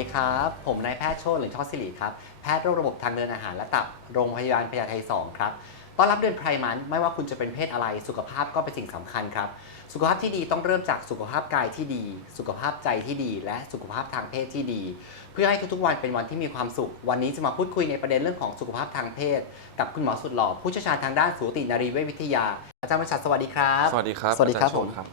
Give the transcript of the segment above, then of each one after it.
วัสดีครับ ผมนายแพทย์โชติหรือช่อสิริครับ แพทย์โรคระบบทางเดินอาหารและตับ โรงพยาบาลพญาไท 2 ครับ ต้อนรับเดือนไพรมันไม่ว่าคุณจะเป็นเพศอะไร สุขภาพก็เป็นสิ่งสำคัญครับ สุขภาพที่ดีต้องเริ่มจากสุขภาพกายที่ดี สุขภาพใจที่ดี และสุขภาพทางเพศที่ดี เพื่อให้ทุกๆวันเป็นวันที่มีความสุข วันนี้จะมาพูดคุยในประเด็นเรื่องของสุขภาพทางเพศ กับคุณหมอสุดหล่อผู้เชี่ยวชาญทางด้านสูตินารีเวชวิทยา อาจารย์ประชัดสวัสดีครับ สวัสดีครับ สวัสดีครับอาจาย์โชผมนครับ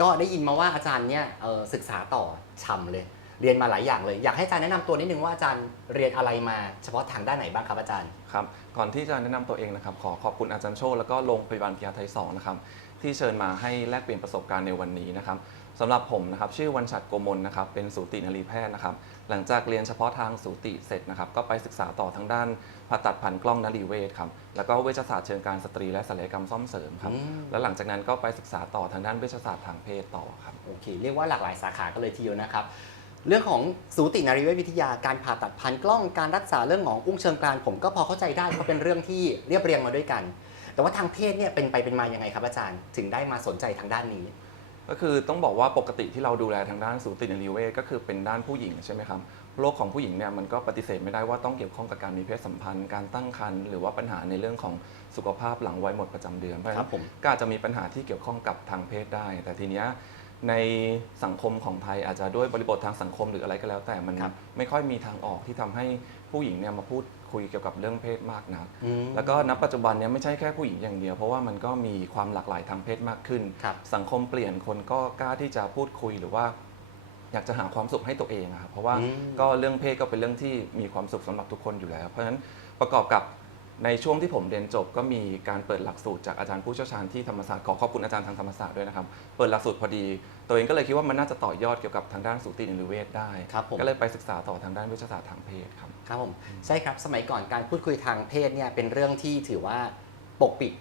ก็ได้ยินมาว่าอาจารย์เนี่ยเอ่อศึกษาต่อช่ำเลย เรียนมาหลายอย่างเลย อยากให้อาจารย์แนะนำตัวนิดนึงว่าอาจารย์เรียนอะไรมาเฉพาะทางด้านไหนบ้างครับอาจารย์ครับก่อนที่จะแนะนำตัวเองนะครับขอขอบคุณอาจารย์โชคแล้วก็โรงพยาบาลพญาไท2นะครับที่เชิญมาให้แลกเปลี่ยนประสบการณ์ในวันนี้นะครับสำหรับผมนะครับชื่อวันฉัดโกมลนะครับเป็นสูตินรีแพทย์นะครับหลังจากเรียนเฉพาะทางสูติเสร็จนะครับก็ไปศึกษาต่อทางด้านผ่าตัดผันกล้องนรีเวชครับแล้วก็เวชศาสตร์เชิงการสตรีและศัลยกรรมซ่อมเสริมครับอืมแล้วหลังจากนั้นก็ไปศึกษาต่อทางด้านเวชศาสตร์ทางเพศต่อครับโอเคเรียกว่าหลากหลายสาขากันเลยทีเดียวนะครับ เรื่องของสูตินารีเวชวิทยาการผ่าตัดพันกล้องการรักษาเรื่องของอุ้งเชิงกรานผมก็พอเข้าใจได้เพราะเป็นเรื่องที่เรียบเรียงมาด้วยกัน แต่ว่าทางเพศเนี่ยเป็นไปเป็นมายังไงครับอาจารย์ ถึงได้มาสนใจทางด้านนี้ ก็คือต้องบอกว่าปกติที่เราดูแลทางด้านสูตินรีเวชก็คือเป็นด้านผู้หญิงใช่ไหมครับโรคของผู้หญิงเนี่ยมันก็ปฏิเสธไม่ได้ว่าต้องเกี่ยวข้องกับการมีเพศสัมพันธ์ การตั้งครรภ์หรือว่าปัญหาในเรื่องของสุขภาพหลังวัยหมดประจำเดือนเพราะฉะครันั้บนผมก็อาจจะมีปัญหาที่เกี่ยวข้องกับทางเพศได้ แต่ทีเนี้ย ในสังคมของไทยอาจจะด้วยบริบททางสังคมหรืออะไรก็แล้วแต่มันครับไม่ค่อยมีทางออกที่ทำให้ผู้หญิงเนี่ยมาพูดคุยเกี่ยวกับเรื่องเพศมากนัก อืมแล้วก็ณปัจจุบันเนี้ไม่ใช่แค่ผู้หญิงอย่างเดียว เพราะว่ามันก็มีความหลากหลายทางเพศมากขึ้น ครับ สังคมเปลี่ยนคนก็กล้าที่จะพูดคุยหรือว่า อยากจะหาความสุขให้ตัวเองอะครับเพราะว่าอืม ก็เรื่องเพศก็เป็นเรื่องที่มีความสุขสำหรับทุกคนอยู่แล้ว เพราะฉะนั้นประกอบกับในช่วงที่ผมเรียนจบก็มีการเปิดหลักสูตรจากอาจารย์ผู้เชี่ยวชาญที่ธรรมศาสตร์ขอขอบคุณอาจารย์ทางธรรมศาสตร์ด้วยนะครับ เปิดหลักสูตรพอดี ตัวเองก็เลยคิดว่ามันน่าจะต่อยอดเกี่ยวกับทางด้านสูตินรีเวชได้ ครับผม ก็เลยไปศึกษาต่อทางด้านวิชาศาสตร์ทางเพศครับ ครับผมใช่ครับสมัยก่อนการพูดคุยทางเพศเนี่ยเป็นเรื่องที่ถือว่าปกปิด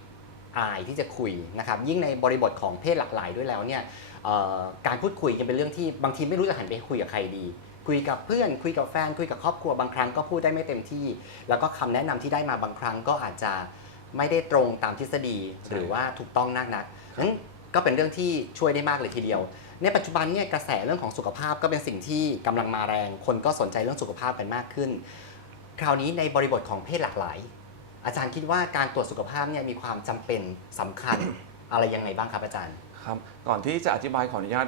อายที่จะคุยนะครับยิ่งในบริบทของเพศหลากหลายด้วยแล้วเนี่ยเอ่อการพูดคุยยังเป็นเรื่องที่บางทีไม่รู้จะหันไปคุยกับใครดี คุยกับเพื่อน คุยกับแฟน คุยกับครอบครัวบางครั้งก็พูดได้ไม่เต็มที่ แล้วก็คำแนะนำที่ได้มาบางครั้งก็อาจจะไม่ได้ตรงตามทฤษฎีใช่หรือว่าถูกต้องนักนักนั้น ก็เป็นเรื่องที่ช่วยได้มากเลยทีเดียว ในปัจจุบันเนี่ยกระแสเรื่องของสุขภาพก็เป็นสิ่งที่กำลังมาแรง คนก็สนใจเรื่องสุขภาพกันมากขึ้น คราวนี้ในบริบทของเพศหลากหลาย อาจารย์คิดว่าการตรวจสุขภาพเนี่ยมีความจำเป็นสำคัญอะไรยังไงบ้างครับอาจารย์ครับก่อนที่จะอธิบายขออนุญาต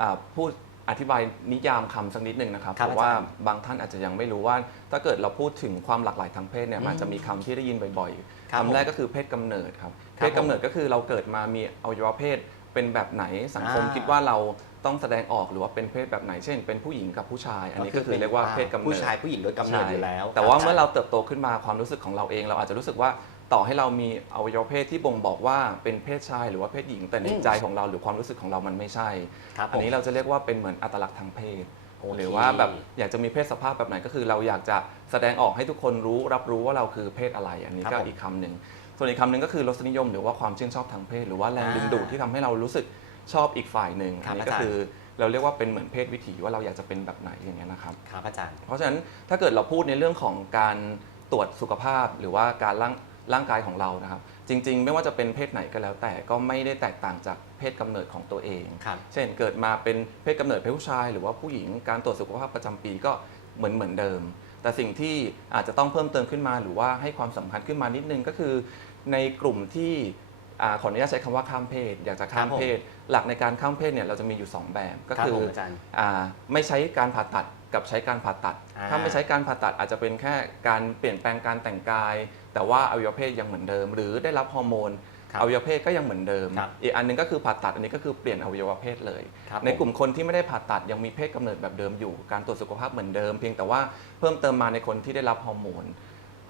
อ่าพูดอธิบายนิยามคำสักนิดหนึ่งนะครับครับเพราะว่าอาจารย์บางท่านอาจจะยังไม่รู้ว่า ถ้าเกิดเราพูดถึงความหลากหลายทางเพศเนี่ยอืมมันจะมีคำที่ได้ยินบ่อย ครับๆคำแรกก็คือเพศกำเนิดครับครับ เพศกำเนิดก็คือเราเกิดมามีอวัยวะเพศเป็นแบบไหนสังคมอ่า คิดว่าเราต้องแสดงออกหรือว่าเป็นเพศแบบไหน เช่น เป็นผู้หญิงกับผู้ชาย อันนี้ก็คือเรียกว่าเพศกำเนิด ผู้ชายผู้หญิงโดยกำเนิดใช่อยู่แล้วแต่ว่าคบเมื่อจย์เราเติบโตขึ้นมาความรู้สึกของเราเอง เราอาจจะรู้สึกว่าต่อให้เรามีอวัยวะเพศที่บ่งบอกว่าเป็นเพศชายหรือว่าเพศหญิงแต่ในอืมใจของเราหรือความรู้สึกของเรามันไม่ใช่ ครับอันนี้ผมเราจะเรียกว่าเป็นเหมือนอัตลักษณ์ทางเพศโอเค หรือว่าแบบอยากจะมีเพศสภาพแบบไหนก็คือ เราอยากจะแสดงออกให้ทุกคนรู้รับรู้ว่าเราคือเพศอะไร อันนี้ครับก็ผมอีกคำหนึ่งส่วนอีกคำหนึ่งก็คือรสนิยมหรือว่าความชื่นชอบทางเพศ หรือว่าแรงอ่าดึงดูดที่ทำให้เรารู้สึกชอบอีกฝ่ายหนึ่งครัอับนนี้อาก็จารย์คือเราเรียกว่าเป็นเหมือนเพศวิถีว่าเราอยากจะเป็นแบบไหนอย่างเงี้ยนะครับครับอาจารย์เพราะฉะนั้นถ้าเกิดเราพูดในเรื่องของการตรวจสุขภาพหรือว่าการร่างร่างกายของเรานะครับ จริง ๆ ไม่ว่าจะเป็นเพศไหนก็แล้ว แต่ก็ไม่ได้แตกต่างจากเพศกำเนิดของตัวเอง ครับ เช่นเกิดมาเป็นเพศกำเนิดเพศผู้ชาย หรือว่าผู้หญิงการตรวจสุขภาพประจำปีก็เหมือนเหมือนเดิม แต่สิ่งที่อาจจะต้องเพิ่มเติมขึ้นมา หรือว่าให้ความสำคัญขึ้นมานิดนึงก็คือ ในกลุ่มที่อ่าขออนุญาตใช้คำว่าข้ามเพศ อยากจะข้ามครับผม เพศ หลักในการข้ามเพศเนี่ยเราจะมีอยู่สองแบบก็ครับคืผอมอาจารย์ อ่าไม่ใช้การผ่าตัด กับใช้การผ่าตัด อ่า ถ้าไม่ใช้การผ่าตัดอาจจะเป็นแค่การเปลี่ยนแปลงการแต่งกาย แต่ว่าอวัยวะเพศยังเหมือนเดิม หรือได้รับฮอร์โมนครับ อวัยวะเพศก็ยังเหมือนเดิม ครับ อีกอันหนึงก็คือผ่าตัดอันนี้ก็คือเปลี่ยนอวัยวะเพศเลย ครับในกลุ่มคนที่ไม่ได้ผ่าตัดยังมีเพศกำเนิดแบบเดิมอยู่ การตรวจสุขภาพเหมือนเดิม เพียงแต่ว่าเพิ่มเติมมาในคนที่ได้รับฮอร์โมน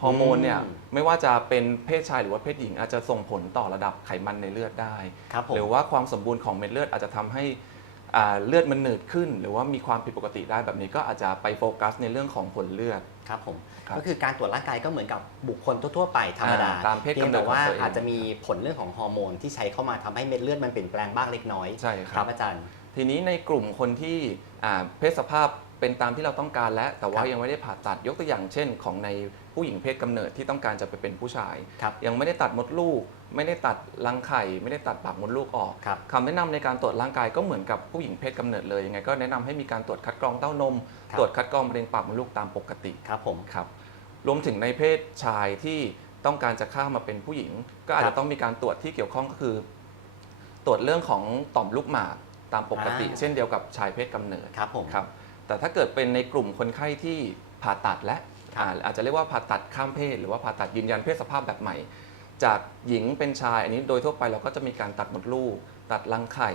ฮอร์โมนเนี่ยอืมไม่ว่าจะเป็นเพศชายหรือว่าเพศหญิงอาจจะส่งผลต่อระดับไขมันในเลือดได้ ครับผม หรือว่าความสมบูรณ์ของเม็ดเลือดอาจจะทำให้อ่า เลือดมันหนืดขึ้น หรือว่ามีความผิดปกติได้แบบนี้ก็อาจจะไปโฟกัสในเรื่องของผลเลือด ครับผมครับก็คือการตรวจร่างกายก็เหมือนกับบุคคลทั่วๆไปธรรมดาอ่าตามเพศพียงกำเนิแต่ดของว่าตัวเอง อาจจะมีผลเรื่องของฮอร์โมนที่ใช้เข้ามาทำให้เม็ดเลือดมันเปลี่ยนแปลงบ้างเล็กน้อยใช่คครัรับบอาจารย์ ทีนี้ในกลุ่มคนที่อ่าเพศสภาพ เป็นตามที่เราต้องการแล้ว แต่ว่าครับยังไม่ได้ผ่าตัดยกตัวอย่างเช่น ของในผู้หญิงเพศกำเนิดที่ต้องการจะไปเป็นผู้ชายครับยังไม่ได้ตัดมดลูก ไม่ได้ตัดรังไข่ ไม่ได้ตัดปากมดลูกออกครับคำแนะนำในการตรวจร่างกายก็เหมือนกับผู้หญิงเพศกำเนิดเลยยังไงก็แนะนำให้มีการตรวจคัดกรองเต้านมครับตรวจคัดกรองมะเร็งปากมดลูกตามปกติครับผมครับรวมถึงในเพศชายที่ต้องการจะข้ามมาเป็นผู้หญิง ก็อาจครัจะบต้องมีการตรวจที่เกี่ยวข้องก็คือ ตรวจเรื่องของต่อมลูกหมากตามปกติอ่าเช่นเดียวกับชายเพศกำเนิดครับผมครับ แต่ถ้าเกิดเป็นในกลุ่มคนไข้ที่ผ่าตัดและครับอ่าอาจจะเรียกว่าผ่าตัดข้ามเพศ หรือว่าผ่าตัดยืนยันเพศสภาพแบบใหม่ จากหญิงเป็นชายอันนี้โดยทั่วไปเราก็จะมีการตัดมดลูก ตัดรังไข่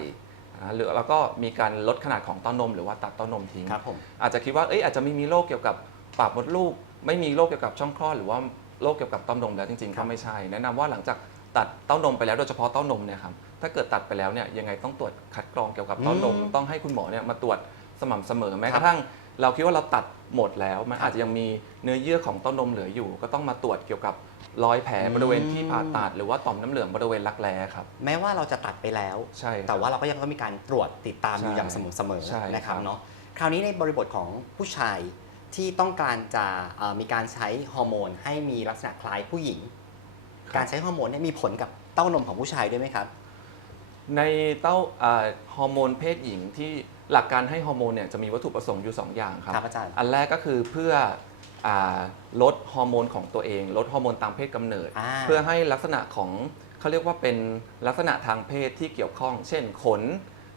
อ่าหรือแล้วก็มีการลดขนาดของเต้านม หรือว่าตัดเต้านมทิ้งครับผมอาจจะคิดว่าเอ้ยอาจจะไม่มีโรคเกี่ยวกับปากมดลูก ไม่มีโรคเกี่ยวกับช่องคลอดหรือว่าโรคเกี่ยวกับเต้านมแล้วจริงๆครัก็บไม่ใช่ แนะนำว่าหลังจากตัดเต้านมไปแล้วโดยเฉพาะเต้านมเนี่ยครับถ้าเกิดตัดไปแล้วเนี่ยยังไงต้องตรวจคัดกรองเกี่ยวกับเต้านมอืมต้องให้คุณหมอเนี่ยมาตรวจ สม่ำเสมอแม้ครักบระทั่ง เราคิดว่าเราตัดหมดแล้ว มันครับอาจจะยังมีเนื้อเยื่อของเต้านมเหลืออยู่ ก็ต้องมาตรวจเกี่ยวกับรอยแผลอืมบริเวณที่ผ่าตัดหรือว่าต่อมน้ำเหลืองบริเวณรักแร้ครับ แม้ว่าเราจะตัดไปแล้ว ใช่ครับแต่ว่าเราก็ยังต้องมีการตรวจติดตามอยู่ใช่อย่างสม่ำเสมอใช่นะครับครับเนาะคราวนี้ในบริบทของผู้ชายที่ต้องการจะเอ่อมีการใช้ฮอร์โมน ให้มีลักษณะคล้ายผู้หญิงการใช้ฮอร์โมนเนี่ยมีผลกับเต้านมของผู้ชายด้วยไหมครับ ในเต้าอ่าฮอร์โมนเพศหญิงที่หลักการให้ฮอร์โมนเนี่ยจะมีวัตถุประสงค์อยู่ 2 อย่างครับครับอาจารย์อันแรกก็คือเพื่ออาลดฮอร์โมนของตัวเอง ลดฮอร์โมนตามเพศกำเนิด อ่า เพื่อให้ลักษณะของเขาเรียกว่าเป็นลักษณะทางเพศที่เกี่ยวข้อง เช่นขน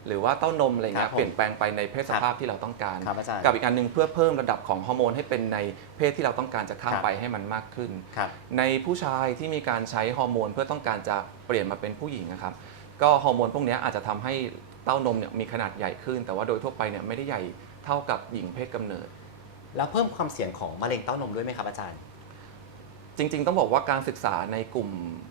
หรือว่าเต้านมอะไรคเงี้รัยบผมเปลี่ยนแปลงไปในเพศสภาพที่เราต้องการ ครับอาจารย์กับอีกอันหนึ่งเพื่อเพิ่มระดับของฮอร์โมนให้เป็นในเพศที่เราต้องการจะข้ามครับ ไปให้มันมากขึ้น ครับในผู้ชายที่มีการใช้ฮอร์โมนเพื่อต้องการจะเปลี่ยนมาเป็นผู้หญิงนะครับ ก็ฮอร์โมนพวกเนี้ยอาจจะทำให้ เต้านมเนี่ยมีขนาดใหญ่ขึ้น แต่ว่าโดยทั่วไปเนี่ยไม่ได้ใหญ่เท่ากับหญิงเพศกำเนิด แล้วเพิ่มความเสี่ยงของมะเร็งเต้านมด้วยไหมครับอาจารย์ จริง ๆ ต้องบอกว่าการศึกษาในกลุ่ม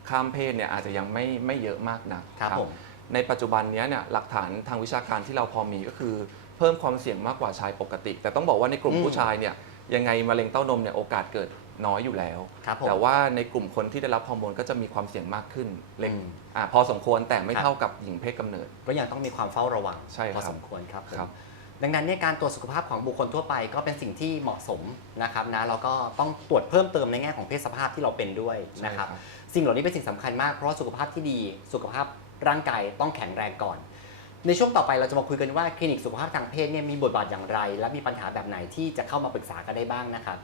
ข้ามเพศเนี่ยอาจจะยังไม่ไม่เยอะมากนะครับผมในปัจจุบันเนี้ยเนี่ยหลักฐานทางวิชาการที่เราพอมีก็คือ เพิ่มความเสี่ยงมากกว่าชายปกติ แต่ต้องบอกว่าในกลุ่มอืมผู้ชายเนี่ยยังไงมะเร็งเต้านมเนี่ยโอกาสเกิด น้อยอยู่แล้ว ครับผม แต่ว่าในกลุ่มคนที่ได้รับฮอร์โมนก็จะมีความเสี่ยงมากขึ้นเล็กอืมอ่าพอสมควรแต่ไม่ครับ เท่ากับหญิงเพศกำเนิด ก็ยังต้องมีความเฝ้าระวังใช่ครับพอสมควรครับผมครับ ดังนั้นเนี่ยการตรวจสุขภาพของบุคคลทั่วไปก็เป็นสิ่งที่เหมาะสมนะครับนะแล้วก็ต้องตรวจเพิ่มเติมในแง่ของเพศสภาพที่เราเป็นด้วยนะครับใช่ครับ สิ่งเหล่านี้เป็นสิ่งสำคัญมากเพราะว่าสุขภาพที่ดี สุขภาพร่างกายต้องแข็งแรงก่อน ในช่วงต่อไปเราจะมาคุยกันว่าคลินิกสุขภาพทางเพศเนี่ยมีบทบาทอย่างไร และมีปัญหาแบบไหนที่จะเข้ามาปรึกษากันได้บ้างนะครับ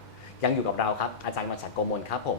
ยังอยู่กับเราครับ อาจารย์วันชัดโกมลครับผม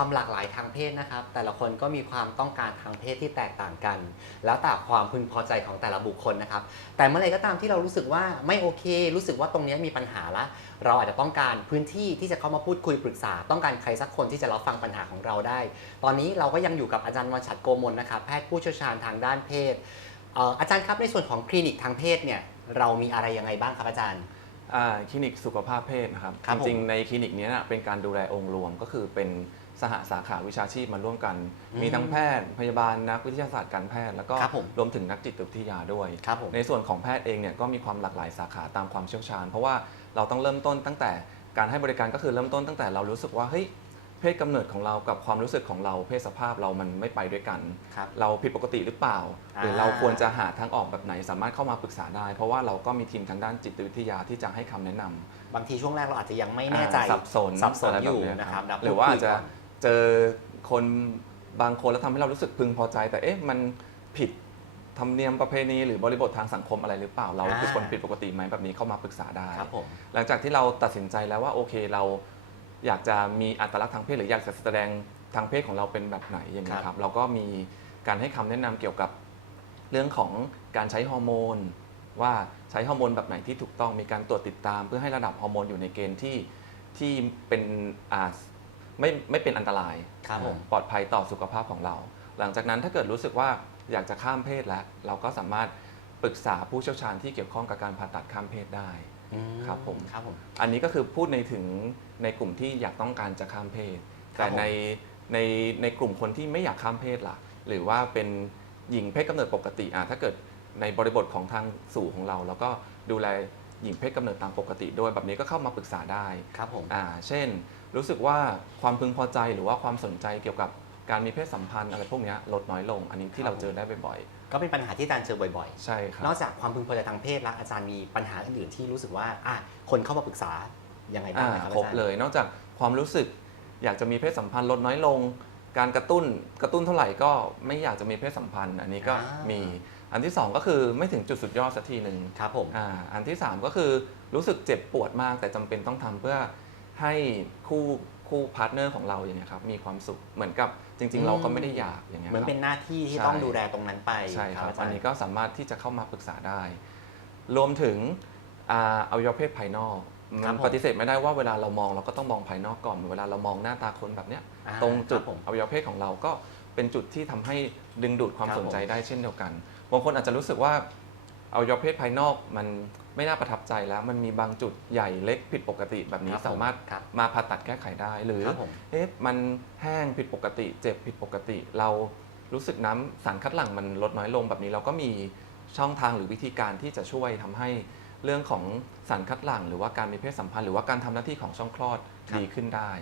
ความหลากหลายทางเพศนะครับ แต่ละคนก็มีความต้องการทางเพศที่แตกต่างกัน แล้วแต่ความพึงพอใจของแต่ละบุคคลนะครับ แต่เมื่อไหร่ก็ตามที่เรารู้สึกว่าไม่โอเค รู้สึกว่าตรงนี้มีปัญหาละ เราอาจจะต้องการพื้นที่ที่จะเข้ามาพูดคุยปรึกษา ต้องการใครสักคนที่จะรับฟังปัญหาของเราได้ ตอนนี้เราก็ยังอยู่กับอาจารย์วันชัดโกมลนะครับแพทย์ผู้เชี่ยวชาญทางด้านเพศเอ่ออาจารย์ครับในส่วนของคลินิกทางเพศเนี่ยเรามีอะไรยังไงบ้างครับอาจารย์อ่าคลินิกสุขภาพเพศนะครับครับจริงๆในคลินิกเนี้ยนะเป็นการดูแลองค์รวมก็คือเป็น สหสาขาวิชาชีพมาร่วมกันอืมมีทั้งแพทย์พยาบาลนักวิทยาศาสตร์การแพทย์แล้วก็ครับผมรวมถึงนักจิตวิทยาด้วย ครับผมในส่วนของแพทย์เองเนี่ยก็มีความหลากหลายสาขาตามความเชี่ยวชาญ เพราะว่าเราต้องเริ่มต้นตั้งแต่การให้บริการก็คือเริ่มต้นตั้งแต่เรารู้สึกว่าเฮ้ยเพศกำเนิดของเรากับความรู้สึกของเราเพศสภาพเรามันไม่ไปด้วยกัน ครับ เราผิดปกติหรือเปล่า หรืออ่าเราควรจะหาทางออกแบบไหนสามารถเข้ามาปรึกษาได้ เพราะว่าเราก็มีทีมทางด้านจิตวิทยาที่จะให้คำแนะนำบางทีช่วงแรกเราอาจจะยังไม่แน่ใจ อ่าสับสนสับสนอะไรอยู่แบบเนี้นะครับครับเดี๋ยวหรือว่าพูอาดจคุยจะก่อน เจอคนบางคนแล้วทำให้เรารู้สึกพึงพอใจ แต่เอ๊ะมันผิดธรรมเนียมประเพณีหรือบริบททางสังคมอะไรหรือเปล่าเราอ่า คือคนผิดปกติไหมแบบนี้เข้ามาปรึกษาได้ ครับผม หลังจากที่เราตัดสินใจแล้วว่าโอเคเราอยากจะมีอัตลักษณ์ทางเพศหรืออยากจะแสดงทางเพศของเราเป็นแบบไหนอย่างนี้ยครับเราก็มีการให้คำแนะนำเกี่ยวกับเรื่องของการใช้ฮอร์โมน ว่าใช้ฮอร์โมนแบบไหนที่ถูกต้องมีการตรวจติดตาม เพื่อให้ระดับฮอร์โมนอยู่ในเกณฑ์ที่ที่เป็นอ่า ไม่ไม่เป็นอันตรายครับผม ปลอดภัยต่อสุขภาพของเรา หลังจากนั้นถ้าเกิดรู้สึกว่าอยากจะข้ามเพศแล้ว เราก็สามารถปรึกษาผู้เชี่ยวชาญที่เกี่ยวข้องกับการผ่าตัดข้ามเพศได้ อืครับผม ครับผม อันนี้ก็คือพูดในถึงในกลุ่มที่อยากต้องการจะข้ามเพศ ครับแต่ผม ในในในกลุ่มคนที่ไม่อยากข้ามเพศล่ะ หรือว่าเป็นหญิงเพศกำเนิดปกติอะถ้าเกิดในบริบทของทางสู่ของเรา แล้วก็ดูแลหญิงเพศกำเนิดตามปกติด้วยแบบนี้ก็เข้ามาปรึกษาได้ ครับผม อ่า เช่น รู้สึกว่าความพึงพอใจหรือว่าความสนใจเกี่ยวกับการมีเพศสัมพันธ์อะไรพวกเนี้ยลดน้อยลง อันนี้ที่เราเจอได้บ่อยก็เป็นปัญหาที่อาจารย์เจอบ่อยๆ ใช่ครัๆบนอกจากความพึงพอใจทางเพศแล้วอาจารย์มีปัญหาอื่นๆที่รู้สึกว่าอะคนเข้ามาปรึกษายังไงบ้างอ่านะครับครบอาจารย์เลย นอกจากความรู้สึกอยากจะมีเพศสัมพันธ์ลดน้อยลง การกระตุ้นกระตุ้นเท่าไหร่ก็ไม่อยากจะมีเพศสัมพันธ์ อันนี้ก็อ่ามีมีอันที่สองก็คือไม่ถึงจุดสุดยอดสักทีหนึ่งครับผมอ่าอันที่สามก็คือรู้สึกเจ็บปวดมากแต่จำเป็นต้องทำเพื่อ ให้คู่คู่พาร์ทเนอร์ของเราอย่างเงี้ยครับมีความสุขเหมือนกับจริง ๆ เราก็ไม่ได้อยากอย่างเงี้ยเหมือนครับเป็นหน้าที่ที่ใช่ต้องดูแลตรงนั้นไปใช่ครับอาจาอัรนย์นี้ก็สามารถที่จะเข้ามาปรึกษาได้ รวมถึงอ่าอวัยวะเพศภายนอกครัมับนผมปฏิเสธไม่ได้ว่าเวลาเรามองเราก็ต้องมองภายนอกก่อนเหมือนเวลาเรามองหน้าตาคนแบบเนี้ยอ่าตรงจุดครับผมอวัยวะเพศของเราก็เป็นจุดที่ทำให้ดึงดูดความครับสนใจผมได้เช่นเดียวกันบางคนอาจจะรู้สึกว่า อวัยวะเพศภายนอกมันไม่น่าประทับใจแล้ว มันมีบางจุดใหญ่เล็กผิดปกติแบบนี้ครับผมสามารถครับมาผ่าตัดแก้ไขได้หรือครับผม เอ๊ะมันแห้งผิดปกติ เจ็บผิดปกติ เรารู้สึกน้ำสารคัดหลั่งมันลดน้อยลงแบบนี้เราก็มีช่องทางหรือวิธีการที่จะช่วยทำให้เรื่องของสารคัดหลั่งหรือว่าการมีเพศสัมพันธ์หรือว่าการทำหน้าที่ของช่องคลอดครับ ดีขึ้นได้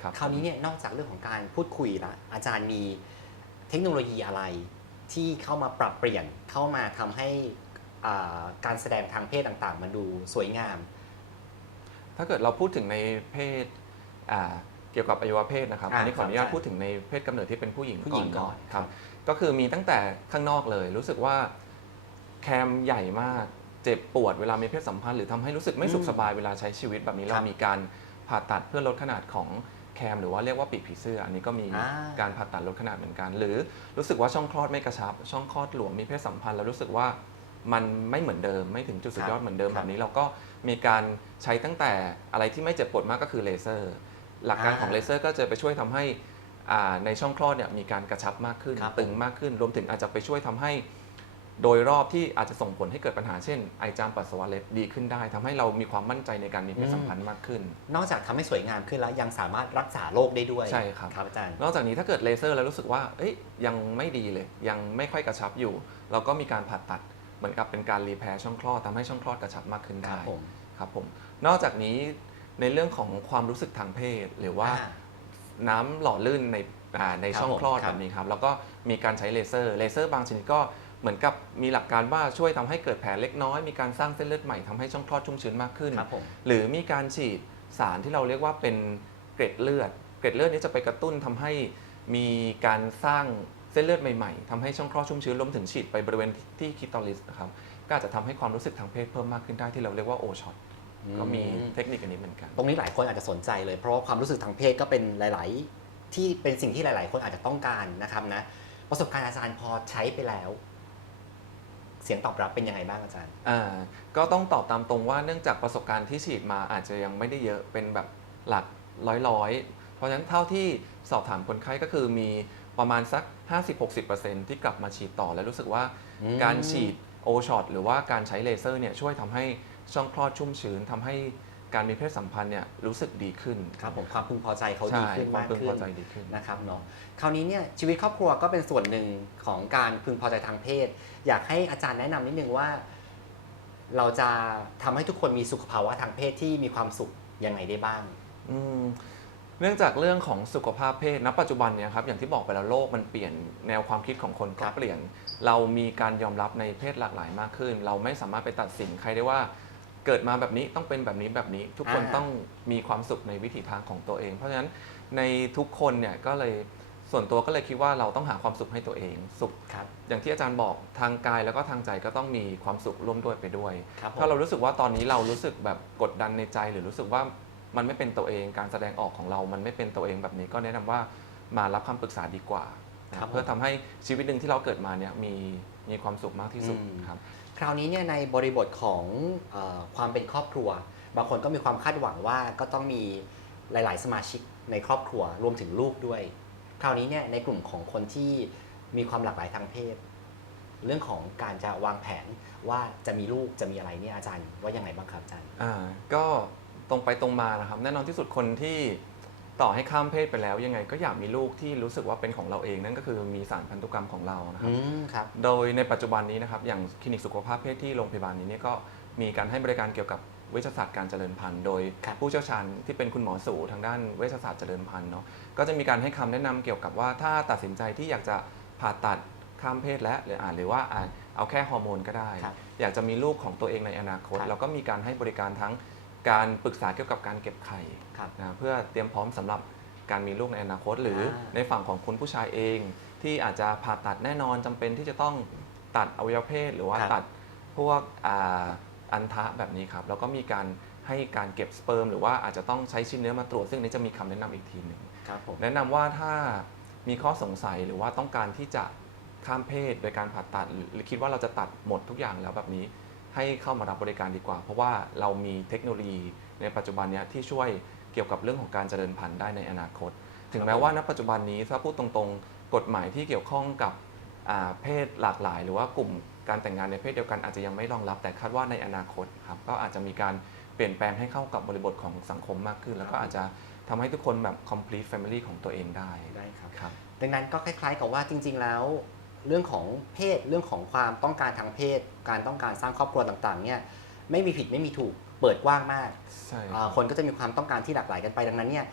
ครับ คราวนี้เนี่ยนอกจากเรื่องของการพูดคุยละอาจารย์มีเทคโนโลยีอะไรที่เข้ามาปรับเปลี่ยนเข้ามาทำให้อ่า การแสดงทางเพศต่างๆ มันดูสวยงาม ถ้าเกิดเราพูดถึงในเพศอ่าเกี่ยวกับอวัยวะเพศนะครับอ่าอันนี้ขออนุญาตครับพูดถึงในเพศกำเนิดที่เป็นผู้หญิงผู้หญิงก่อนเาะครับก็คือมีตั้งแต่ข้างนอกเลย รู้สึกว่าแคมใหญ่มากเจ็บปวดเวลามีเพศสัมพันธ์หรือทำให้รู้สึกไม่สุขอืมสบายเวลาใช้ชีวิตแบบนี้ครัเราบมีการผ่าตัดเพื่อลดขนาดของแคมหรือว่าเรียกว่าปีกผีเสื้อ อันนี้ก็มีอ่าการผ่าตัดลดขนาดเหมือนกัน หรือรู้สึกว่าช่องคลอดไม่กระชับ ช่องคลอดหลวมมีเพศสัมพันธ์แล้วรู้สึกว่า มันไม่เหมือนเดิมไม่ถึงจุดสุดยอดเหมือนเดิมครับแบบนี้เราก็มีการใช้ตั้งแต่อะไรที่ไม่เจ็บปวดมากก็คือเลเซอร์ หลักการของอ่าเลเซอร์ก็จะไปช่วยทำให้อ่าในช่องคลอดเนี่ยมีการกระชับมากขึ้นครับตึงมากขึ้น รวมถึงอาจจะไปช่วยทำให้ โดยรอบที่อาจจะส่งผลให้เกิดปัญหาเช่น ไอจามปัสสาวะเล็ดดีขึ้นได้ทำให้เรามีความมั่นใจในการมีเพศสัมพันธ์มากขึ้น นอกจากทำให้สวยงามขึ้นแล้วยังสามารถรักษาโรคได้ด้วยใช่ครับครับอาจารย์นอกจากนี้ถ้าเกิดเลเซอร์แล้วรู้สึกว่าเอ้ยยังไม่ดีเลย ยังไม่ค่อยกระชับอยู่ เราก็มีการผ่าตัด เหมือนกับเป็นการรีแพร์ช่องคลอดทำให้ช่องคลอดกระชับมากขึ้นครัได้บผมครับผมนอกจากนี้ในเรื่องของความรู้สึกทางเพศ หรือว่าอ่า น้ำหล่อลื่นในอ่าในครับช่องคลอดผมครับแบบนี้ครับแล้วก็มีการใช้เลเซอร์เลเซอร์บางชนิดก็เหมือนกับมีหลักการว่าช่วยทำให้เกิดแผลเล็กน้อย มีการสร้างเส้นเลือดใหม่ทำให้ช่องคลอดชุ่มชื้นมากขึ้น ครับผม หรือมีการฉีดสารที่เราเรียกว่าเป็นเกร็ดเลือด เกร็ดเลือดนี้จะไปกระตุ้นทำให้มีการสร้างเส้นเลือดใหม่ๆทำให้ช่องคลอดชุ่มชื้นรวมถึงฉีดไปบริเวณที่คิตอลิสนะครับก็อาจจะทำให้ความรู้สึกทางเพศเพิ่มมากขึ้นได้ที่เราเรียกว่าโอช็อตก็มีเทคนิคอันนี้เหมือนกัน ตรงนี้หลายคนอาจจะสนใจเลย เพราะว่าความรู้สึกทางเพศก็เป็นหลาย ๆ ที่เป็นสิ่งที่หลาย ๆ คนอาจจะต้องการนะครับนะประสบการณ์อาจารย์พอใช้ไปแล้ว เสียงตอบรับเป็นยังไงบ้างอาจารย์อ่าก็ต้องตอบตามตรงว่าเนื่องจากประสบการณ์ที่ฉีดมาอาจจะยังไม่ได้เยอะเป็นแบบหลักร้อยร้อยๆเพราะฉะนั้นเท่าที่สอบถามคนไข้ก็คือมี ประมาณสัก 50-60%ที่กลับมาฉีดต่อและรู้สึกว่าอืมการฉีดโอช็อตหรือว่าการใช้เลเซอร์เนี่ยช่วยทำให้ช่องคลอดชุ่มชื้นทำให้การมีเพศสัมพันธ์เนี่ยรู้สึกดีขึ้นครับผมความพึงพอใจเขาดีใช่ขึ้นความมากพึงขึ้พอนใจดีขึ้นนะครับเนาะคราวนี้เนี่ยชีวิตครอบครัวก็เป็นส่วนหนึ่งของการพึงพอใจทางเพศ อยากให้อาจารย์แนะนำนิดนึงว่า เราจะทำให้ทุกคนมีสุขภาวะทางเพศที่มีความสุขยังไงได้บ้าง อืม เนื่องจากเรื่องของสุขภาพเพศณปัจจุบันเนี่ยครับอย่างที่บอกไปแล้วโลกมันเปลี่ยนแนวความคิดของคนครัก็บเปลี่ยน เรามีการยอมรับในเพศหลากหลายมากขึ้น เราไม่สามารถไปตัดสินใครได้ว่า เกิดมาแบบนี้ต้องเป็นแบบนี้แบบนี้ ทุกคนอ่า ต้องมีความสุขในวิถีทางของตัวเอง เพราะฉะนั้นในทุกคนเนี่ยก็เลยส่วนตัวก็เลยคิดว่าเราต้องหาความสุขให้ตัวเองสุข ครับ อย่างที่อาจารย์บอกทางกายแล้วก็ทางใจก็ต้องมีความสุขร่วมด้วยไปด้วย ครับผม ถ้าเรารู้สึกว่าตอนนี้เรารู้สึกแบบกดดันในใจ หรือรู้สึกว่า มันไม่เป็นตัวเองการแสดงออกของเรา มันไม่เป็นตัวเองแบบนี้ก็แนะนำว่ามารับคำปรึกษาดีกว่านะครับผมเพื่อทำให้ชีวิตหนึ่งที่เราเกิดมาเนี่ยมีมีความสุขมากที่สุดอืมครับคราวนี้เนี่ยในบริบทของเออความเป็นครอบครัว บางคนก็มีความคาดหวังว่าก็ต้องมีหลาย ๆ สมาชิกในครอบครัวรวมถึงลูกด้วย คราวนี้เนี่ยในกลุ่มของคนที่มีความหลากหลายทางเพศ เรื่องของการจะวางแผนว่าจะมีลูกจะมีอะไรเนี่ยอาจารย์ว่ายังไงบ้างครับอาจารย์อ่าก็ ตรงไปตรงมานะครับ แน่นอนที่สุดคนที่ต่อให้ข้ามเพศไปแล้วยังไงก็อยากมีลูกที่รู้สึกว่าเป็นของเราเองนั่นก็คือมีสารพันธุกรรมของเรานะครับ อืมครับ โดยในปัจจุบันนี้นะครับอย่างคลินิกสุขภาพเพศที่โรงพยาบาลนี้เนี่ยก็มีการให้บริการเกี่ยวกับเวชศาสตร์การเจริญพันธุ์ โดยครับผู้เชี่ยวชาญที่เป็นคุณหมอสูทางด้านเวชศาสตร์เจริญพันธุ์เนาะก็จะมีการให้คำแนะนำเกี่ยวกับว่าถ้าตัดสินใจที่อยากจะผ่าตัดข้ามเพศและหรืออ่าหรือว่าอ่าเอาแค่ฮอร์โมนก็ได้ ครับอยากจะมีลูกของตัวเองในอนาคต ครับ แล้วก็มีการให้บริการทั้ง การปรึกษาเกี่ยวกับการเก็บไข่ครับนะเพื่อเตรียมพร้อมสำหรับการมีลูกในอนาคต หรืออาในฝั่งของคุณผู้ชายเอง ที่อาจจะผ่าตัดแน่นอนจำเป็นที่จะต้องตัดอวัยวะเพศ หรือว่าครับตัดพวกอ่าอันทะแบบนี้ครับแล้วก็มีการให้การเก็บสเปิร์มหรือว่าอาจจะต้องใช้ชิ้นเนื้อมาตรวจ ซึ่งอันนี้จะมีคำแนะนำอีกทีหนึ่ง ครับผม แนะนำว่าถ้ามีข้อสงสัยหรือว่าต้องการที่จะข้ามเพศโดยการผ่าตัดหรือหรือคิดว่าเราจะตัดหมดทุกอย่างแล้วแบบนี้ ให้เข้ามารับบริการดีกว่า เพราะว่าเรามีเทคโนโลยีในปัจจุบันเนี้ยที่ช่วยเกี่ยวกับเรื่องของการเจริญพันธุ์ได้ในอนาคต ถึงแม้ว่าณปัจจุบันนี้ถ้าพูดตรงๆ กฎหมายที่เกี่ยวข้องกับอ่าเพศหลากหลาย หรือว่ากลุ่มการแต่งงานในเพศเดียวกันอาจจะยังไม่รองรับ แต่คาดว่าในอนาคตครับก็อาจจะมีการเปลี่ยนแปลงให้เข้ากับบริบทของสังคมมากขึ้น แล้วก็อาจจะทำให้ทุกคนแบบ complete family ของตัวเองได้ได้ครับ ครับ ดังนั้นก็คล้ายๆกับว่าจริง ๆ แล้ว เรื่องของเพศเรื่องของความต้องการทางเพศ การต้องการสร้างครอบครัวต่างๆเนี่ยไม่มีผิดไม่มีถูกเปิดกว้างมากใช่อ่าคนก็จะมีความต้องการที่หลากหลายกันไปดังนั้นเนี่ย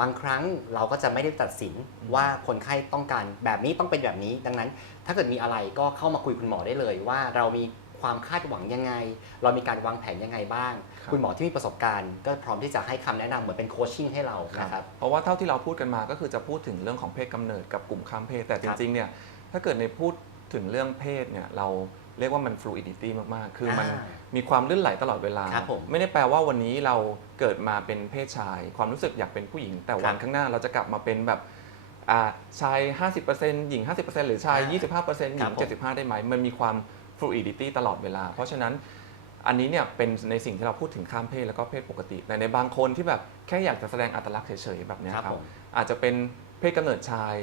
บางครั้งเราก็จะไม่ได้ตัดสินว่าคนไข้ต้องการแบบนี้ต้องเป็นแบบนี้ ดังนั้น ถ้าเกิดมีอะไรก็เข้ามาคุยคุณหมอได้เลย ว่าเรามีความคาดหวังยังไง เรามีการวางแผนยังไงบ้าง ครับ คุณหมอที่มีประสบการณ์ ก็พร้อมที่จะให้คำแนะนำเหมือนเป็นโคชชิ่งให้เรานะครับ เพราะว่าเท่าที่เราพูดกันมาก็คือจะพูดถึงเรื่องของเพศกำเนิดกับกลุ่มข้ามเพศแต่จริงๆเนี่ย ถ้าเกิดในพูดถึงเรื่องเพศเนี่ยเราเรียกว่ามัน fluidity มากๆ คือมันอ่ามีความลื่นไหลตลอดเวลา ครับผมไม่ได้แปลว่าวันนี้เราเกิดมาเป็นเพศชาย ความรู้สึกอยากเป็นผู้หญิง แต่วันครับข้างหน้าเราจะกลับมาเป็นแบบอ่าชาย 50%หญิง 50%หรือชาย อ่า25%หญิครังบผม 75 ได้ไหม มันมีความ fluidity ตลอดเวลา เพราะฉะนั้นอันนี้เนี่ยเป็นในสิ่งที่เราพูดถึงข้ามเพศแล้วก็เพศปกติ แต่ในบางคนที่แบบแค่อยากจะแสดงอัตลักษณ์เฉยๆแบบเนี้ยครับครับผม อาจจะเป็นเพศกำเนิดชาย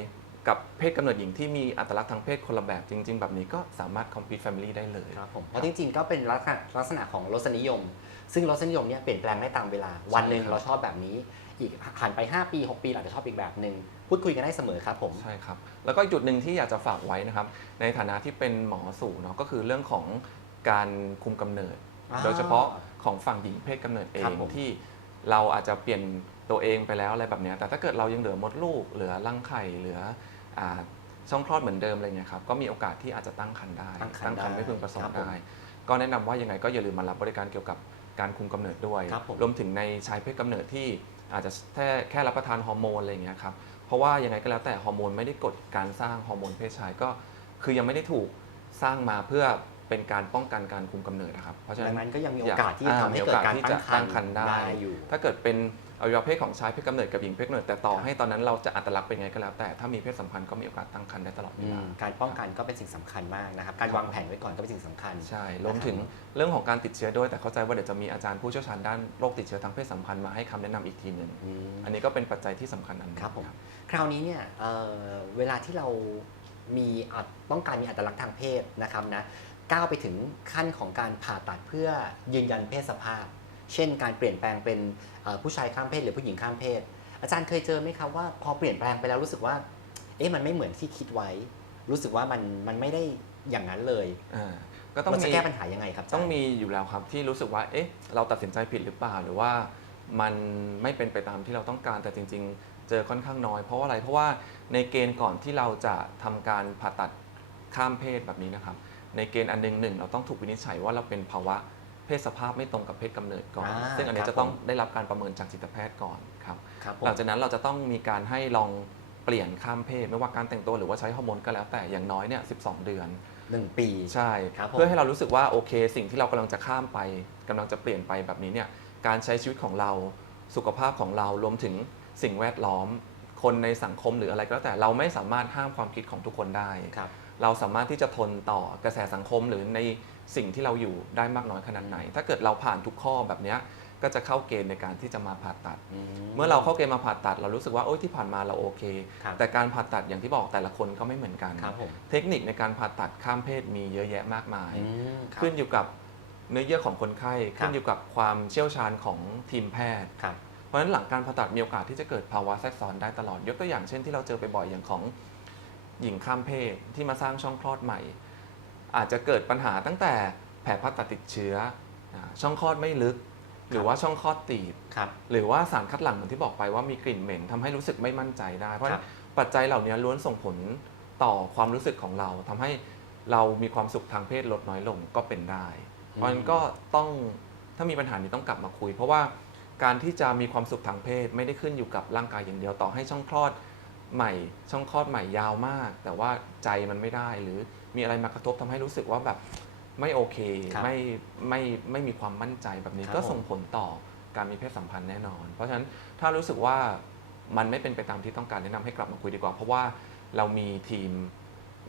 กับเพศกำเนิดหญิงที่มีอัตลักษณ์ทางเพศคนละแบบจริง ๆ แบบนี้ก็สามารถ complete family ได้เลย ครับผมเพราะจริงๆ ก็เป็นลักษณะลักษณะของรสนิยม ซึ่งรสนิยมเนี่ยเปลี่ยนแปลงได้ตามเวลา วันหนึ่งครับเราชอบแบบนี้ อีกผ่านไป 5 ปี 6 ปีเราอาจจะชอบอีกแบบหนึ่งพูดคุยกันได้เสมอครับผม ใช่ครับ แล้วก็อีกจุดหนึ่งที่อยากจะฝากไว้นะครับ ในฐานะที่เป็นหมอสูเนาะก็คือเรื่องของการคุมกำเนิด อ่าโดยเฉพาะของฝั่งหญิงเพศกำเนิดเอครังบผม ที่เราอาจจะเปลี่ยนตัวเองไปแล้วอะไรแบบเนี้ยแต่ถ้าเกิดเรายังเหลือมดลูก เหลือรังไข่เหลืออ่า ช่องคลอดเหมือนเดิมอะไรเงี้ยครับก็มีโอกาสที่อาจจะตั้งครรภ์ได้ตั้งครรภ์ครรภ์ไม่ได้พึงประสงครับค์ผมได้ ก็แนะนำว่ายังไงก็อย่าลืมมารับบริการเกี่ยวกับการคุมกำเนิดด้วยครับผมรวมถึงในชายเพศกำเนิดที่อาจจะแค่แค่รับประทานฮอร์โมนอะไรอย่างเงี้ยครับเพราะว่ายังไงก็แล้วแต่ฮอร์โมนไม่ได้กดการสร้างฮอร์โมนเพศชายก็คือยังไม่ได้ถูกสร้างมาเพื่อ เป็นการป้องกันการคุมกำเนิดนะครับ เพราะฉะดันั้งนนั้นก็ยังมีโอกาสที่จะทำให้มีโอเกิดกาสการที่ตั้จะงครตั้รงภ์ครรภ์ได้ได้อยู่ถ้าเกิดเป็นอวัยวะเพศของชายเพศกำเนิดกับหญิงเพศกำเนิดแต่ต่อให้ตอนนั้นเราจะอัตลักษณ์เป็นไงก็แล้ว แต่ถ้ามีเพศสัมพันธ์ก็มีโอกาสตั้งครรภ์ได้ตลอดเวอืลามการป้องกันก็เป็นสิ่งสำคัญมากนะครับการวางแผนไว้ก่อนก็เป็นสิ่งสำคัญใช่รวมถึงเรื่องของการติดเชื้อด้วย แต่เข้าใจว่าเดี๋ยวจะมีอาจารย์ผู้เชี่ยวชาญด้านโรคติดเชื้อทางเพศสัมพันธ์มาให้คำแนะนำอีกทีหนึ่งอืมอันนี้ก็เป็นปัจจัยที่สำคัญอันหนึงครับผมคราวนี้เนี่ยเอ่อเวลาที่เรามีอัตต้องการมีอัตลักษณ์ทางเพศนะครับนะ ก้าวไปถึงขั้นของการผ่าตัดเพื่อยืนยันเพศสภาพ เช่น การเปลี่ยนแปลงเป็นเอ่อผู้ชายข้ามเพศหรือผู้หญิงข้ามเพศ อาจารย์เคยเจอไหมครับว่าพอเปลี่ยนแปลงไปแล้วรู้สึกว่า เอ๊ะมันไม่เหมือนที่คิดไว้ รู้สึกว่ามันมันไม่ได้อย่างนั้นเลยอ่าก็ต้องเราจะมีแก้ปัญหายังไงครับาจารย์ต้องมีอยู่แล้วครับที่รู้สึกว่า เอ๊ะ เราตัดสินใจผิดหรือเปล่าหรือว่ามันไม่เป็นไปตามที่เราต้องการแต่จริง ๆ เจอค่อนข้างน้อย เพราะว่าอะไรเพราะว่าในเกณฑ์ก่อนที่เราจะทำการผ่าตัดข้ามเพศแบบนี้นะครับ ในเกณฑ์อันหนึงหนึ่งเราต้องถูกวินิจฉัยว่าเราเป็นภาวะเพศสภาพไม่ตรงกับเพศกำเนิดก่อน อ่าซึ่งอันนี้ครับจะต้องผมได้รับการประเมินจากจิตแพทย์ก่อนครับครับผม หลังจากนั้นเราจะต้องมีการให้ลองเปลี่ยนข้ามเพศไม่ว่าการแต่งตัวหรือว่าใช้ฮอร์โมนก็แล้วแต่อย่างน้อยเนี่ย12 เดือน หนึ่งปี ใช่ ครับผม เพื่อให้เรารู้สึกว่าโอเค สิ่งที่เรากำลังจะข้ามไปกำลังจะเปลี่ยนไปแบบนี้เนี่ยการใช้ชีวิตของเราสุขภาพของเรารวมถึงสิ่งแวดล้อม คนในสังคมหรืออะไรก็แล้วแต่เราไม่สามารถห้ามความคิดของทุกคนได้ ครับ เราสามารถที่จะทนต่อกระแสสังคมหรือในสิ่งที่เราอยู่ได้มากน้อยขนาดไหน ถ้าเกิดเราผ่านทุกข้อแบบเนี้ยก็จะเข้าเกณฑ์ในการที่จะมาผ่าตัดอืเมื่อเราเข้าเกณฑ์มาผ่าตัด เรารู้สึกว่าโอ๊ยที่ผ่านมาเราโอเค ครับแต่การผ่าตัดอย่างที่บอกแต่ละคนก็ไม่เหมือนกัน ครับผม เทคนิคในการผ่าตัดข้ามเพศมีเยอะแยะมากมาย อืมครับ ขึ้นอยู่กับเนื้อเยื่อของคนไข้ ครับ ขึ้นอยู่กับความเชี่ยวชาญของทีมแพทย์ ครับ เพราะฉะนั้นหลังการผ่าตัดมีโอกาสที่จะเกิดภาวะแทรกซ้อนได้ตลอด ยกตัวอย่างเช่นที่เราเจอไปบ่อยอย่างของ หญิงข้ามเพศที่มาสร้างช่องคลอดใหม่ อาจจะเกิดปัญหาตั้งแต่แผลผ่าตัดติดเชื้ออ่าช่องคลอดไม่ลึก หรือว่าช่องคลอดตีบครับ หรือว่าสารคัดหลั่งเหมือนที่บอกไปว่ามีกลิ่นเหม็นทำให้รู้สึกไม่มั่นใจได้ เพราะฉะครันั้บนปัจจัยเหล่านี้ล้วนส่งผลต่อความรู้สึกของเราทำให้เรามีความสุขทางเพศลดน้อยลงก็เป็นได้ เพราะฉะนั้นก็ต้องถ้ามีปัญหานี้ต้องกลับมาคุย เพราะว่าการที่จะมีความสุขทางเพศไม่ได้ขึ้นอยู่กับร่างกายอย่างเดียวต่อให้ช่องคลอด ใหม่ ช่องคลอดใหม่ยาวมาก แต่ว่าใจมันไม่ได้หรือมีอะไรมากระทบทำให้รู้สึกว่าแบบไม่โอเคครับไม่ไม่ไม่มีความมั่นใจแบบนี้ ครับก็ผมส่งผลต่อการมีเพศสัมพันธ์แน่นอน เพราะฉะนั้นถ้ารู้สึกว่ามันไม่เป็นไปตามที่ต้องการแนะนำให้กลับมาคุยดีกว่า เพราะว่าเรามีทีม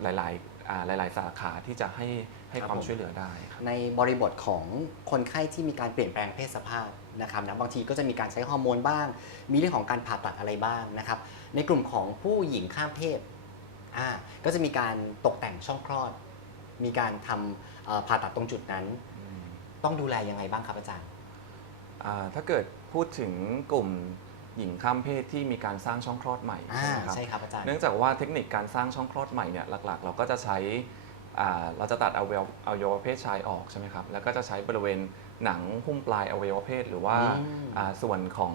หลายๆอ่าหลาย ๆ สาขาที่จะให้ให้ครับความผม ช่วยเหลือได้ครับในบริบทของคนไข้ที่มีการเปลี่ยนแปลงเพศสภาพนะครับนะบางทีก็จะมีการใช้ฮอร์โมนบ้าง มีเรื่องของการผ่าตัดอะไรบ้างนะครับ ในกลุ่มของผู้หญิงข้ามเพศอ่าก็จะมีการตกแต่งช่องคลอด มีการทำเอ่อผ่าตัดตรงจุดนั้น ต้องดูแลยังไงบ้างครับอาจารย์อ่าถ้าเกิดพูดถึงกลุ่มหญิงข้ามเพศที่มีการสร้างช่องคลอดใหม่อ่าใช่ไหมครับใช่ครับอาจารย์เนื่องจากว่าเทคนิคการสร้างช่องคลอดใหม่เนี่ยหลักๆ เราก็จะใช้อ่าเราจะตัดอวัยวะอวัยวะเพศชายออกใช่ไหมครับแล้วก็จะใช้บริเวณหนังหุ้มปลายอวัยวะเพศ หรือว่าอืมอ่าส่วนของ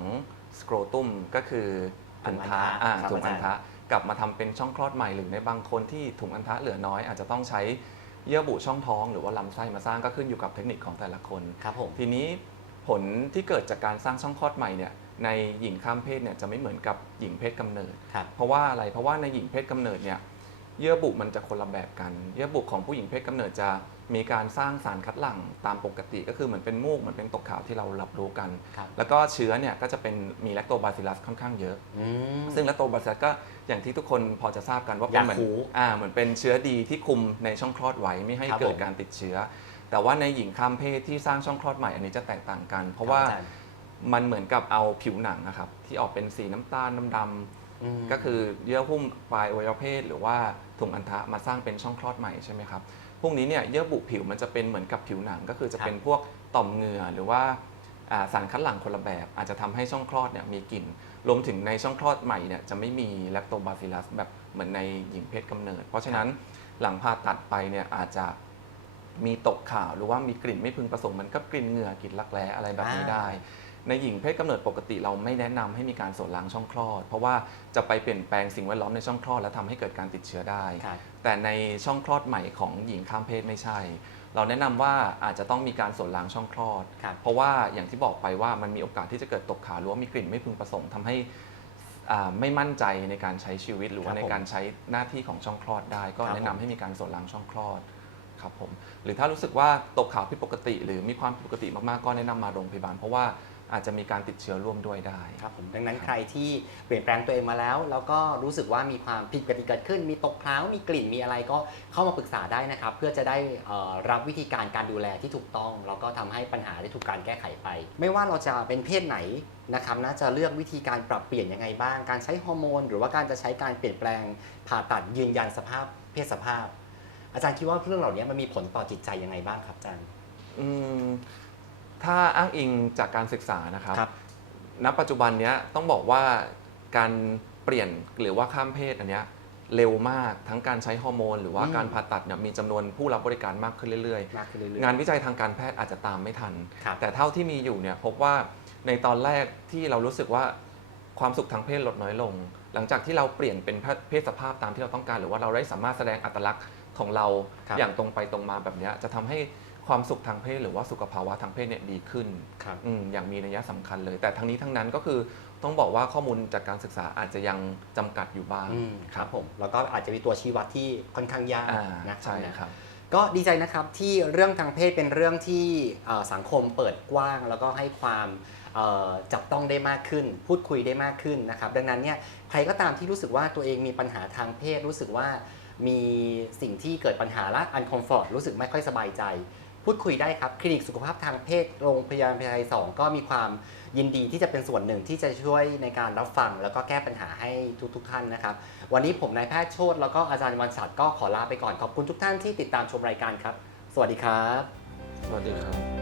สโครตุมก็คืออันทะ ถุงอันทะอ่าครับถุงอันอาจาทะรย์กลับมาทำเป็นช่องคลอดใหม่หรือในบางคนที่ถุงอันทะเหลือน้อย อาจจะต้องใช้เยื่อบุช่องท้อง หรือว่าลำไส้มาสร้างก็ขึ้นอยู่กับเทคนิคของแต่ละคนครับผมทีนี้ผลที่เกิดจากการสร้างช่องคลอดใหม่เนี่ยในหญิงข้ามเพศเนี่ยจะไม่เหมือนกับหญิงเพศกำเนิดครับเพราะว่าอะไรเพราะว่าในหญิงเพศกำเนิดเนี่ยเยื่อบุมันจะคนละแบบกัน เยื่อบุของผู้หญิงเพศกำเนิดจะ มีการสร้างสารคัดหลั่งตามปกติ ก็คือเหมือนเป็นมูกเหมือนเป็นตกขาวที่เรารับรู้กัน ครับแล้วก็เชื้อเนี่ยก็จะเป็นมีแลคโตบาซิลัสค่อนข้างเยอะ อืม ซึ่งแลคโตบาซิลัสก็อย่างที่ทุกคนพอจะทราบกันว่าเป็นเหมือนยาคูอ่าเหมือนเป็นเชื้อดีที่คุมในช่องคลอดไว้ไม่ให้ครับเกิดผม การติดเชื้อ แต่ว่าในหญิงข้ามเพศที่สร้างช่องคลอดใหม่อันนี้จะแตกต่างกัน เพราะว่าคบอจย์มันเหมือนกับเอาผิวหนังนะครับที่ออกเป็นสีน้ำตาลดำมๆก็คือเยื่อหุ้มปลายอวัยวะเพศหรือว่าถุงอันทะมาสร้างเป็นช่องคลอดใหม่ใช่ไหมครับ พวกนี้เนี่ยเยื่อบุผิวมันจะเป็นเหมือนกับผิวหนัง ก็คือจะเป็นพวกต่อมเหงื่อหรือว่าอ่าสารคัดหลั่งคนละแบบ อาจจะทำให้ช่องคลอดเนี่ยมีกลิ่นรวมถึงในช่องคลอดใหม่เนี่ยจะไม่มีแลคโตบาซิลัสแบบเหมือนในหญิงเพศกำเนิด เพราะฉะนั้นหลังผ่าตัดไปเนี่ยอาจจะมีตกขาวหรือว่ามีกลิ่นไม่พึงประสงค์เหมือนกับกลิ่นเหงื่อกลิ่นรักแร้อะไรแบบนี้ได้ ในหญิงเพศกำเนิดปกติเราไม่แนะนำให้มีการส่วนล้างช่องคลอด เพราะว่าจะไปเปลี่ยนแปลงสิ่งแวดล้อมในช่องคลอดและทำให้เกิดการติดเชื้อได้ ครับ แต่ในช่องคลอดใหม่ของหญิงข้ามเพศไม่ใช่ เราแนะนำว่าอาจจะต้องมีการส่วนล้างช่องคลอด ครับ เพราะว่าอย่างที่บอกไปว่ามันมีโอกาสที่จะเกิดตกขาวหรือว่ามีกลิ่นไม่พึงประสงค์ทำให้อ่าไม่มั่นใจในการใช้ชีวิต หรือว่าครับในผมการใช้หน้าที่ของช่องคลอดได้ ก็ครับ แนะนำผมให้มีการส่วนล้างช่องคลอดครับผมหรือถ้ารู้สึกว่าตกขาวผิดปกติ หรือมีความผิดปกติมากๆก็แนะนำมาโรงพยาบาล เพราะว่า อาจจะมีการติดเชื้อร่วมด้วยได้ ครับผมดังนั้นใครที่เปลี่ยนแปลงตัวเองมาแล้ว แล้วก็รู้สึกว่ามีความผิดปกติเกิดขึ้น มีตกคล้าวมีกลิ่นมีอะไรก็เข้ามาปรึกษาได้นะครับ เพื่อจะได้เอ่อรับวิธีการการดูแลที่ถูกต้อง แล้วก็ทำให้ปัญหาได้ถูกการแก้ไขไป ไม่ว่าเราจะเป็นเพศไหนนะครับน่าจะเลือกวิธีการปรับเปลี่ยนยังไงบ้าง การใช้ฮอร์โมน หรือว่าการจะใช้การเปลี่ยนแปลงผ่าตัดยืนยันสภาพเพศสภาพ อาจารย์คิดว่าเรื่องเหล่านี้มันมีผลต่อจิตใจยังไงบ้างครับอาจารย์ อืม ถ้าอ้างอิงจากการศึกษานะครับ ครับ ณ ปัจจุบันเนี้ยต้องบอกว่าการเปลี่ยนหรือว่าข้ามเพศอันเนี้ยเร็วมากทั้งการใช้ฮอร์โมน หรือว่าอืมการผ่าตัดเนี่ยมีจำนวนผู้รับบริการมากขึ้นเรื่อย มากขึ้นเรื่อยๆงานวิจัยทางการแพทย์อาจจะตามไม่ทัน ครับ แต่เท่าที่มีอยู่เนี่ยพบว่าในตอนแรกที่เรารู้สึกว่าความสุขทางเพศลดน้อยลง หลังจากที่เราเปลี่ยนเป็นเพศสภาพตามที่เราต้องการ หรือว่าเราได้สามารถแสดงอัตลักษณ์ของเราครับ อย่างตรงไปตรงมาแบบเนี้ยจะทำให้ ความสุขทางเพศหรือว่าสุขภาวะทางเพศเนี่ยดีขึ้นครับ อืมอย่างมีนัยสำคัญเลย แต่ทั้งนี้ทั้งนั้นก็คือต้องบอกว่าข้อมูลจากการศึกษาอาจจะยังจำกัดอยู่บ้าง อืมครับผม แล้วก็อาจจะมีตัวชี้วัดที่ค่อนข้างยากอ่านะใช่นะครับ ก็ดีใจนะครับที่เรื่องทางเพศเป็นเรื่องที่เอ่อสังคมเปิดกว้าง แล้วก็ให้ความเอ่อจับต้องได้มากขึ้น พูดคุยได้มากขึ้นนะครับ ดังนั้นเนี่ยใครก็ตามที่รู้สึกว่าตัวเองมีปัญหาทางเพศรู้สึกว่ามีสิ่งที่เกิดปัญหาและอันคอมฟอร์ตรู้สึกไม่ค่อยสบายใจ พูดคุยได้ครับ คลินิกสุขภาพทางเพศโรงพยาบาลพญาไท2ก็มีความยินดีที่จะเป็นส่วนหนึ่งที่จะช่วยในการรับฟัง แล้วก็แก้ปัญหาให้ทุกๆท่านนะครับ วันนี้ผมนายแพทย์โชตแล้วก็อาจารย์วันศักดิ์ก็ขอลาไปก่อนขอบคุณทุกท่านที่ติดตามชมรายการครับ สวัสดีครับ สวัสดีครับ